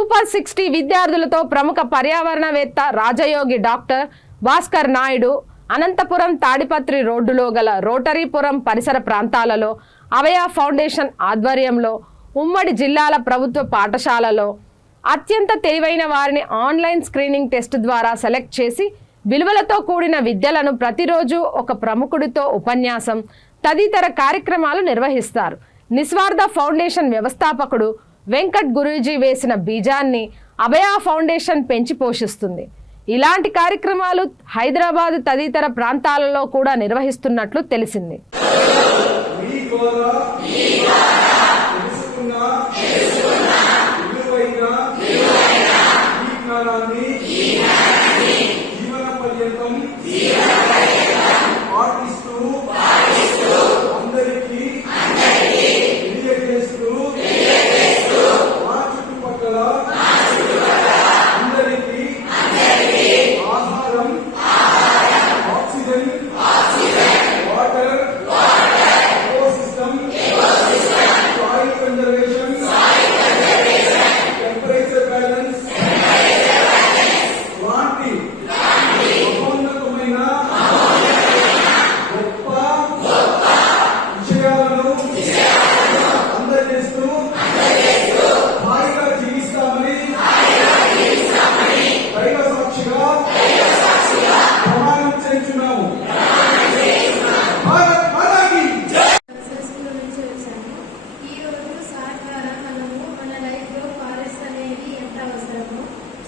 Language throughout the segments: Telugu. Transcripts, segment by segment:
సూపర్ 60 విద్యార్థులతో ప్రముఖ పర్యావరణవేత్త రాజయోగి డాక్టర్ భాస్కర్ నాయుడు అనంతపురం తాడిపత్రి రోడ్డులో గల రోటరీపురం పరిసర ప్రాంతాలలో అవయ ఫౌండేషన్ ఆధ్వర్యంలో ఉమ్మడి జిల్లాల ప్రభుత్వ పాఠశాలలో అత్యంత తెలివైన వారిని ఆన్లైన్ స్క్రీనింగ్ టెస్ట్ ద్వారా సెలెక్ట్ చేసి విలువలతో కూడిన విద్యలను ప్రతిరోజు ఒక ప్రముఖుడితో ఉపన్యాసం తదితర కార్యక్రమాలు నిర్వహిస్తారు. నిస్వార్థ ఫౌండేషన్ వ్యవస్థాపకుడు వెంకట్ గురూజీ వేసిన బీజాన్ని అభయ ఫౌండేషన్ పెంచి పోషిస్తుంది. ఇలాంటి కార్యక్రమాలు హైదరాబాద్ తదితర ప్రాంతాలలో కూడా నిర్వహిస్తున్నట్లు తెలిసింది.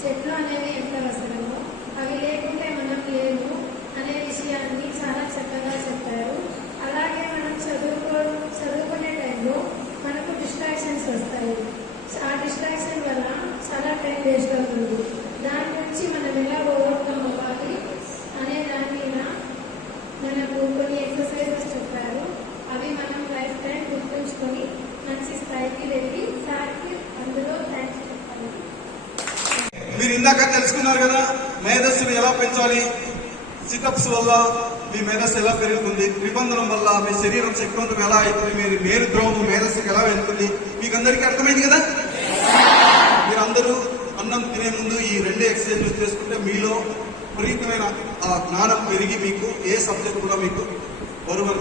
చెట్లు అనేవి ఎంత అవసరమో అవి లేకుంటే మనం లేము అనే విషయాన్ని చాలా చక్కగా చెప్పారు. అలాగే మనం చదువుకునే టైంలో మనకు డిస్ట్రాక్షన్స్ వస్తాయి. ఆ డిస్ట్రాక్షన్ వల్ల చాలా టైం వేస్ట్ అవుతుంది. దాని నుంచి మనం ఎలా ఓవర్కమ్ అవ్వాలి అనే దాని మీద మనకు కొన్ని ఎక్సర్సైజెస్ చెప్పారు. అవి మనం లైఫ్ టైం గుర్తుంచుకొని మంచి స్థాయికి వెళ్ళి సార్కి అందులో థ్యాంక్స్ చెప్పాలి. మీరు ఇందాక తెలుసుకున్నారు కదా, మేధస్సును ఎలా పెంచాలి, సిటప్స్ వల్ల మీ మేధస్సు ఎలా పెరుగుతుంది, నిబంధన వల్ల మీ శరీరం శక్తివంతం ఎలా అవుతుంది, మీరు మేరుద్రోహము మేధస్సుకి ఎలా వెళ్తుంది, మీకు అందరికీ అర్థమైంది కదా. మీరందరూ అన్నం తినే ముందు ఈ 2 ఎక్సర్సైజ్లు చేసుకుంటే మీలో విపరీతమైన జ్ఞానం పెరిగి మీకు ఏ సబ్జెక్ట్ కూడా మీకు బరువు